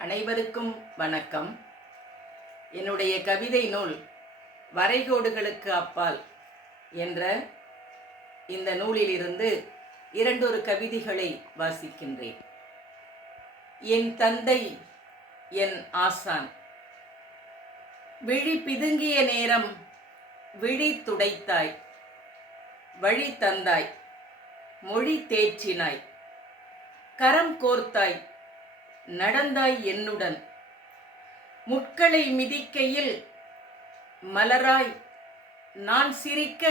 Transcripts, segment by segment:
அனைவருக்கும் வணக்கம். என்னுடைய கவிதை நூல் வரைகோடுகளுக்கு அப்பால் என்ற இந்த நூலிலிருந்து இரண்டொரு கவிதைகளை வாசிக்கின்றேன். என் தந்தை என் ஆசான். விழி பிதுங்கிய நேரம் விழி துடைத்தாய், வழி தந்தாய், மொழி தேற்றினாய், கரம் கோர்த்தாய், நடந்தாய் என்னுடன். முட்களை மிதிக்கையில் மலராய் நான் சிரிக்க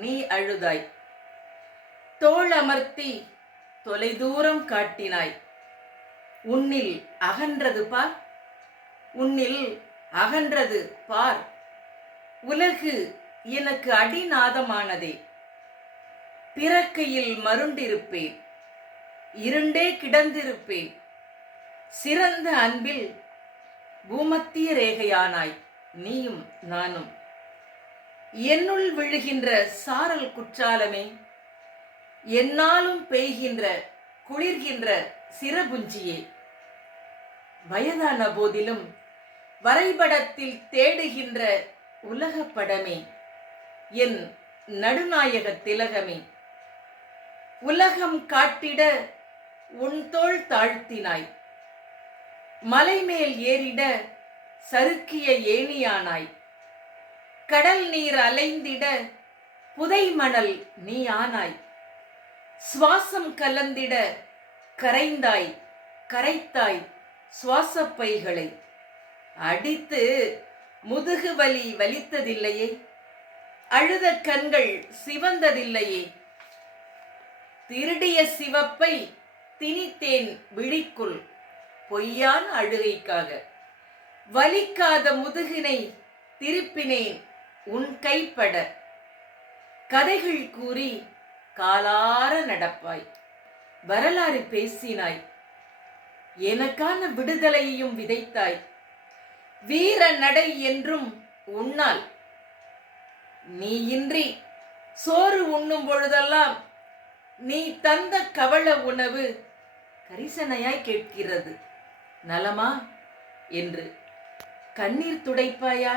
நீ அழுதாய். தோள் அமர்த்தி தொலைதூரம் காட்டினாய். உன்னில் அகன்றது பார், உன்னில் அகன்றது பார். உலகு எனக்கு அடிநாதமானதே. பிறக்கையில் மருண்டிருப்பேன், இருண்டே கிடந்திருப்பேன். சிறந்த அன்பில் பூமத்திய ரேகையானாய் நீயும் நானும். என்னுள் விழுகின்ற சாரல் குற்றாலமே, என்னாலும் பெய்கின்ற குளிர்கின்ற சிறபுஞ்சியே. வயதான போதிலும் வரைபடத்தில் தேடுகின்ற உலகப் படமே, என் நடுநாயக திலகமே. உலகம் காட்டிட உன் தோள் தாழ்த்தினாய். மலைமேல் ஏறிட சறுக்கிய ஏணியானாய். கடல் நீர் அலைந்திட புதை மணல் நீ ஆனாய். சுவாசம் கலந்திட கரைந்தாய், கரைத்தாய் சுவாசப்பைகளை. அடித்து முதுகு வலி வலித்ததில்லையே, அழுத கண்கள் சிவந்ததில்லையே. திருடிய சிவப்பை திணித்தேன் விழிக்குள் பொய்யான அழுகைக்காக. வலிக்காத முதுகினை திருப்பினேன் உன் கைப்பட. கதைகள் கூறி காலார நடப்பாய், வரலாறு பேசினாய். எனக்கான விடுதலையையும் விதைத்தாய். வீர நடை என்றும் உன்னால். நீ இன்றி சோறு உண்ணும் பொழுதெல்லாம் நீ தந்த கவள உணவு கரிசனையாய் கேட்கிறது. நலமா என்று கண்ணீர் துடைப்பாயா?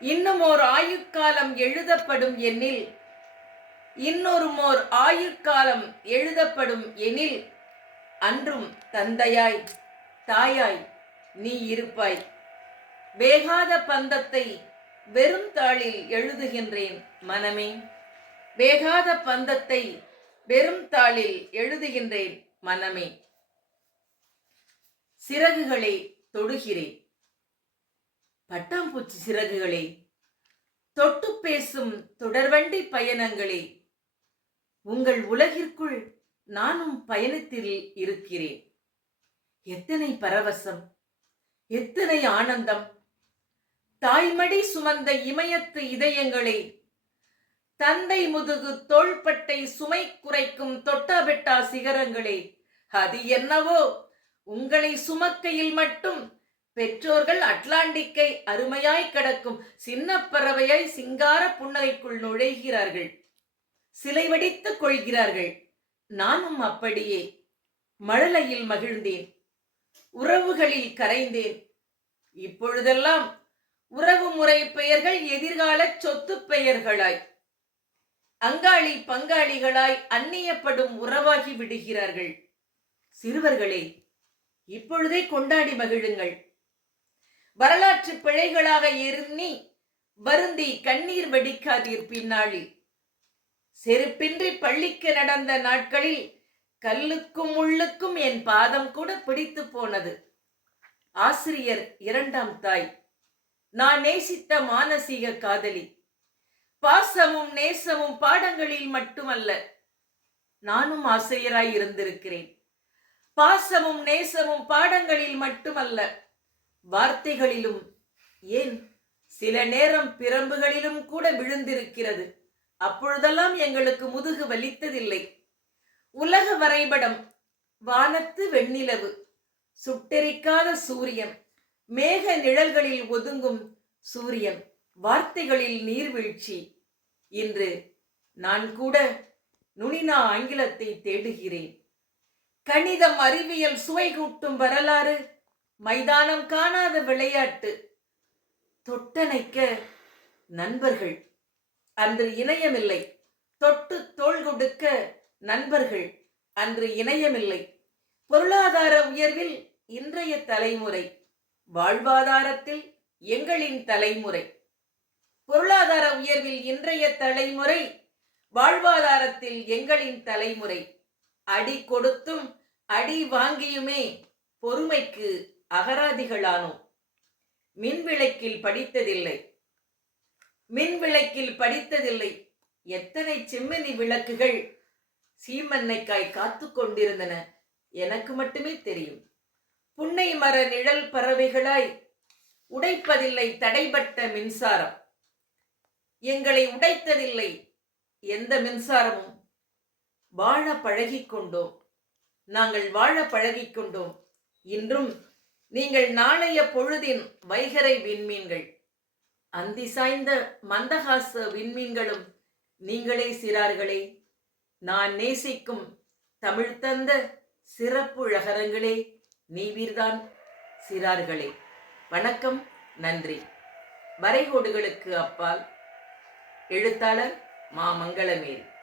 இன்னும் ஓர் ஆயுட்காலம் எழுதப்படும் எனில், இன்னொரு ஆயுட்காலம் எழுதப்படும் எனில், அன்றும் தந்தையாய் தாயாய் நீ இருப்பாய். வேகாத பந்தத்தை வெறும் தாளில் எழுதுகின்றேன் மனமே. வேகாத பந்தத்தை வெறும் தாளில் எழுதுகின்றேன் மனமே. சிறகுகளை தொடுகிறேன், பட்டாம்பூச்சி சிறகுகளே. தொட்டு பேசும் தொடர்வண்டி பயணங்களே. உங்கள் உலகிற்குள் நானும் பயணத்தில் இருக்கிறேன். எத்தனை பரவசம், எத்தனை ஆனந்தம். தாய்மடி சுமந்த இமயத்து இதயங்களே. தந்தை முதுகு தோள்பட்டை சுமை குறைக்கும் தொட்டாபெட்டா சிகரங்களே. அது என்னவோ, உங்களை சுமக்கையில் மட்டும் பெற்றோர்கள் அட்லாண்டிக்கை அருமையாய் கிடக்கும் சின்ன பறவையாய் சிங்கார புன்னகைக்குள் நுழைகிறார்கள், சிலை வடித்துக் கொள்கிறார்கள். நானும் அப்படியே மழலையில் மகிழ்ந்தேன், உறவுகளில் கரைந்தேன். இப்பொழுதெல்லாம் உறவு முறை பெயர்கள் எதிர்கால சொத்து பெயர்களாய், அங்காளி பங்காளிகளாய் அந்நியப்படும் உறவாகி விடுகிறார்கள். சிறுவர்களே, இப்பொழுதே கொண்டாடி மகிழுங்கள். வரலாற்று பிழைகளாக எண்ணி வருந்தி கண்ணீர் வடிக்காதீர் பின்னாளில். செருப்பின்றி பள்ளிக்கு நடந்த நாட்களில் கல்லுக்கும் முள்ளுக்கும் என் பாதம் கூட பிடித்து போனது. ஆசிரியர் இரண்டாம் தாய், நான் நேசித்த மானசீக காதலி. பாசமும் நேசமும் பாடங்களில் மட்டுமல்ல, நானும் ஆசிரியராய் இருந்திருக்கிறேன். பாசமும் நேசமும் பாடங்களில் மட்டுமல்ல, வார்த்தைகளிலும், ஏன் சில நேரம் பிரம்புகளிலும் கூட விழுந்திருக்கிறது. அப்பொழுதெல்லாம் எங்களுக்கு முதுகு வலித்ததில்லை. உலக வரைபடம், வானத்து வெண்ணிலவு, சுட்டெரிக்காத சூரியன், மேக நிழல்களில் ஒதுங்கும் சூரியன், வார்த்தைகளில் நீர்வீழ்ச்சி. இன்று நான் கூட நுனினா ஆங்கிலத்தை தேடுகிறேன். கணிதம் அறிவியல் சுவை கூட்டும் வரலாறு, மைதானம் காணாத விளையாட்டு, தொட்டணைக்க நண்பர்கள், அன்று இணையமில்லை. தொட்டு தோள் கொடுக்க நண்பர்கள், அன்று இணையமில்லை. பொருளாதார உயர்வில் இன்றைய தலைமுறை, வாழ்வாதாரத்தில் எங்களின் தலைமுறை. பொருளாதார உயர்வில் இன்றைய தலைமுறை, வாழ்வாதாரத்தில் எங்களின் தலைமுறை. அடி கொடுத்தும் அடி வாங்கியுமே பொறுமைக்கு அகராதிகளானோம். மின்விளக்கில் படித்ததில்லை. எத்தனை செம்மணி விளக்குகள் சீமண்ணைக்காய் காத்து கொண்டிருந்தன எனக்கு மட்டுமே தெரியும். புன்னை மர நிழல் பறவைகளாய் உடைப்பதில்லை தடைபட்ட மின்சாரம். எங்களை உடைத்ததில்லை எந்த மின்சாரமும். வாழ பழகிக்கொண்டோம், நாங்கள் வாழ பழகிக்கொண்டோம். இன்றும் நீங்கள் நாளைய பொழுதின் வைகரை விண்மீன்கள். அந்தி சாய்ந்த மந்தகாச விண்மீன்களும் நீங்களே சிறார்களே. நான் நேசிக்கும் தமிழ் தந்த சிறப்பு ழகரங்களே, நீவீர்தான் சிறார்களே. வணக்கம், நன்றி. வரைகோடுகளுக்கு அப்பால். எழுத்தாளர் மா. மங்களமேரி.